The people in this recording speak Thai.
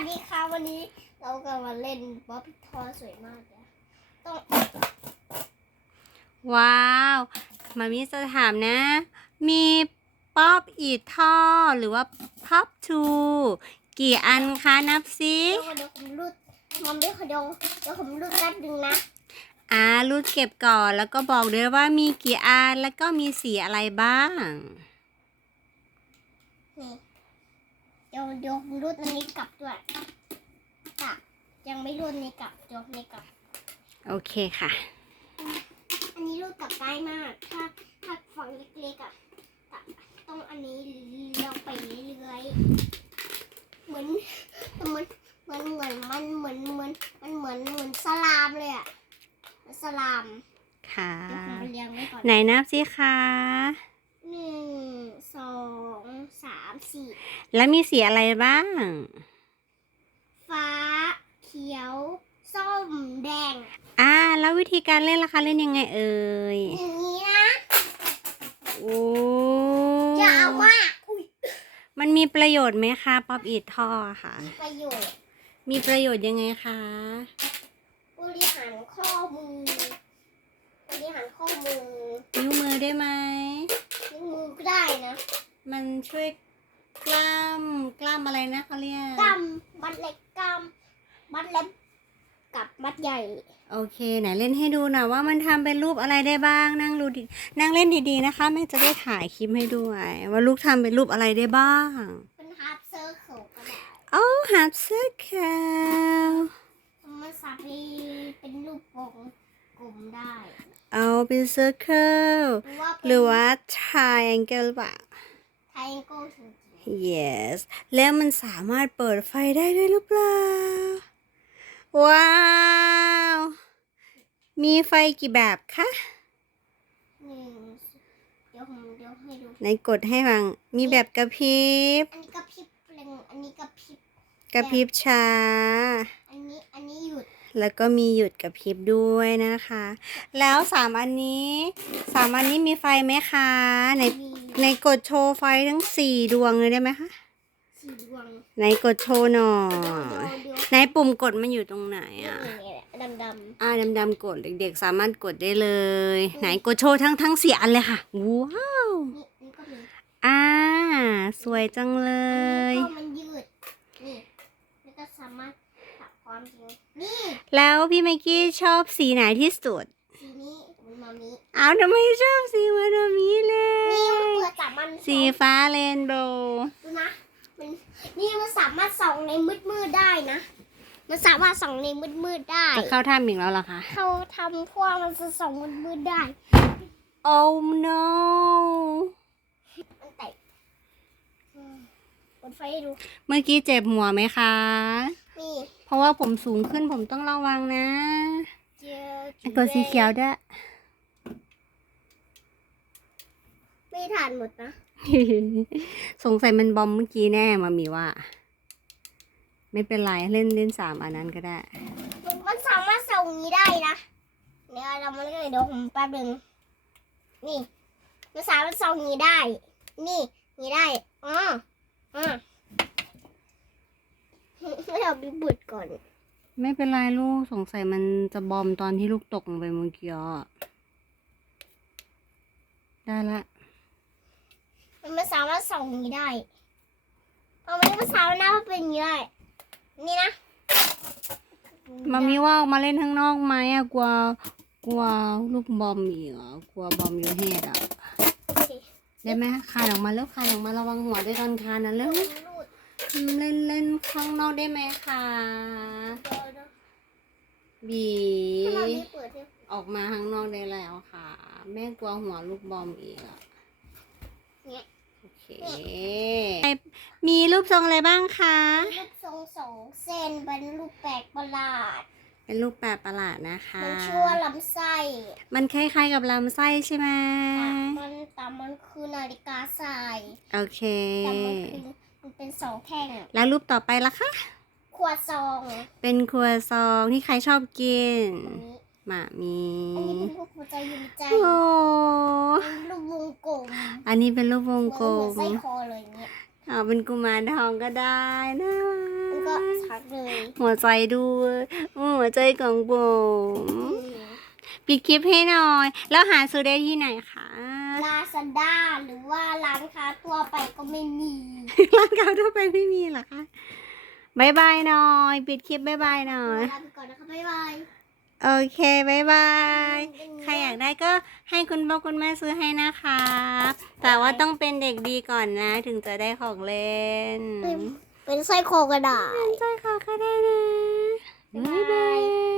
วัสดีค่ะวันนี้เรากำลังเล่นบ๊อบบี้ทอสวยมากเลยต้องว้าวมามิจะถามนะ มีป๊อปอีทท่อหรือว่าพับทูกี่อันคะนับซิเดี๋ยวเดี๋ยวผมรูดมันไม่ขยงเดี๋ยวผมรูดแป๊บนึงนะอ่ารูดเก็บก่อนแล้วก็บอกด้วยว่ามีกี่อันแล้วก็มีสีอะไรบ้างนี่ เดี๋ยวเดี๋ยวผมรูดอันนี้กลับด้วยกลับยังไม่รูดนี้กลับเดี๋ยวนี้กลับ โอเคค่ะ อันนี้รูดกลับง่ายมาก ถ้าถ้าฝั่งเล็กๆอะตัดต้องอันนี้ลงไปเรื่อยๆเหมือนเหมือนเหมือนเหมือนมันเหมือนเหมือนมันเหมือนเหมือนสลามเลยอะเหมือนสลามค่ะเดี๋ยวผมไปเรียงไว้ก่อนไหนนับสิคะ หนึ่งสอง สามสี่แล้วมีสีอะไรบ้าง ฟ้า เขียว ส้ม แดง อ่า แล้ววิธีการเล่นล่ะคะเล่นยังไงเอ่ยอย่างนี้นะโอ้จะเอามากอุ้ยมันมีประโยชน์ไหมคะป๊อปอีทท่อค่ะ มีประโยชน์ มีประโยชน์ยังไงคะบริหารข้อมือบริหารข้อมือนิ้วมือได้ไหมนิ้วมือก็ได้นะ มันช่วย กล้ามกล้ามอะไรนะเขาเรียกกำมัดเล็กกำมัดเล็กกับมัดใหญ่ โอเคไหนเล่นให้ดูหน่อยว่ามันทำเป็นรูปอะไรได้บ้างนั่งดูดินั่งเล่นดีๆนะคะแม่จะได้ถ่ายคลิปให้ด้วย ว่าลูกทำเป็นรูปอะไรได้บ้างเป็นฮาร์ปเซอร์เคิลก็ได้โอ้ฮับเซอร์คลมันสามารถเป็นรูปวงกลมได้เอาเป็นเซอร์เคิลหรือว่าเป็นหรือว่า triangle ป่ะไทแองเกิลจริง yes แล้วมันสามารถเปิดไฟได้ด้วยหรือเปล่า ว้าว มีไฟกี่แบบคะๆหนึ่งเดี๋ยวผมเดี๋ยวให้ดูไหนกดให้ฟัง มีแบบกระพริบ อันนี้กระพริบเร็งอันนี้กระพริบ กระพริบช้า อันนี้อันนี้หยุด แล้วก็มีหยุดกระพริบด้วยนะคะ แล้วสามอันนี้ สามอันนี้มีไฟไหมคะไหนมี ในกดโชว์ไฟทั้งสี่ดวงเลยได้ไหมคะสี่ดวงไหนกดโชว์หน่อเดี๋ยวยเดี๋ยวไหนปุ่มกดมันอยู่ตรงไหนเดี๋ยวอะนี่แหละดำอ่าดำๆกดเด็กๆ สามารถกดได้เลย ไหนกดโชว์ทั้งทั้งสี่อันเลยค่ะว้าวๆนี่นี่ก็มีอ่าสวยจังเลยอันนี้ก็มันยืดนี่แล้วก็สามารถปรับความจริงนี่แล้วพี่ไมค์กี้ชอบสีไหนที่สุดสีนี้ มันมามีเอาทำไมชอบสีมาดามีเลนี่มันยเปิดจากมันสีฟ้าเรนโบว์ดูนะมันนี่มันสามารถส่องในมืดมืดๆได้นะ มันสามารถส่องในมืดมืดๆได้ จะเข้าถ้ำอีกแล้วเหรอคะ เขาทำพวกมันจะส่องมืดมืดๆได้ Oh no มันแตกอืมเปิดไฟให้ดู เมื่อกี้เจ็บหัวไหมคะ นี่เพราะว่าผมสูงขึ้นผมต้องระวังนะ เจียวอะกดสีเขียวด้วย ไม่ทานหมดนะ สงสัยมันบอมเมื่อกี้แน่มามีว่า ไม่เป็นไรเล่นเล่นสามอันนั้นก็ได้ มันสามารถส่องอย่างนี้ได้นะเดี๋ยวเรามาเล่นเดี๋ยวผมแป๊บนึงนี่มันสามารถส่องอย่างนี้ได้ นี่อย่างนี้ได้อ๋ออ๋อไม่เอาบิบุดก่อน ไม่เป็นไรลูกสงสัยมันจะบอมตอนที่ลูกตกลงไปเมื่อกี้อะได้ละ มันไม่สามารถส่องอย่างนี้ได้เอามันไม่สามารถนับว่าเป็นอย่างนี้ได้ นี่นะมามีว่าออกมาเล่นข้างนอกไหมอะกลัวกลัวลูกบอมอีกเหรอกลัวบอมยูเฮดอะโอเคได้ไหมคายออกมาแล้วคายออกมาระวังหัวด้วยตอนคานนะเร็วรูดอืมเล่นเล่นข้างนอกได้ไหมคะเดี๋ยวเดี๋ยวบีถ้าเราไม่เปิดเนี่ยออกมาข้างนอกได้แล้วค่ะ แม่กลัวหัวลูกบอมอีกอะเนี่ย โอเคมีรูปทรงอะไรบ้างคะรูปทรงสองเส้นเป็นรูปแปลกประหลาด เป็นรูปแปลกประหลาดนะคะ มันชื่อว่าลำไส้ มันคล้ายๆกับลำไส้ใช่ไหมแต่มันแต่มันคือนาฬิกาทรายโอเคแต่มันคือมันเป็นสองแท่งแล้วรูปต่อไปล่ะคะขวดซอง เป็นครัวซองที่ใครชอบกินอันนี้หมามีอันนี้เป็นรูปหัวใจอยู่ในใจโอ้ เป็นรูปวงกลม อันนี้เป็นรูปวงกลเหมือนมไส้คอเลยอย่างเงี้ยเอาเป็นกุมารทองก็ได้นะแล้วก็ชัดเลยหัวใจด้วยหัวใจของผมปิดคลิปให้หน่อย แล้วหาซื้อได้ที่ไหนคะลาซาด้าหรือว่าร้านค้าทั่วไปก็ไม่มีร้านค้าทั่วไปไม่มีเหรอคะบายบายหน่อย ปิดคลิปบายบายหน่อยลาไปก่อนนะคะบ๊ายบายโอเคบายบาย ใครอยากได้ก็ให้คุณพ่อคุณแม่ซื้อให้นะคะแต่ว่าต้องเป็นเด็กดีก่อนนะ ถึงจะได้ของเล่น เป็นไส้โครงกระดาษใช่ค่ะก็ได้นะ บ๊ายบายบ๊ายบาย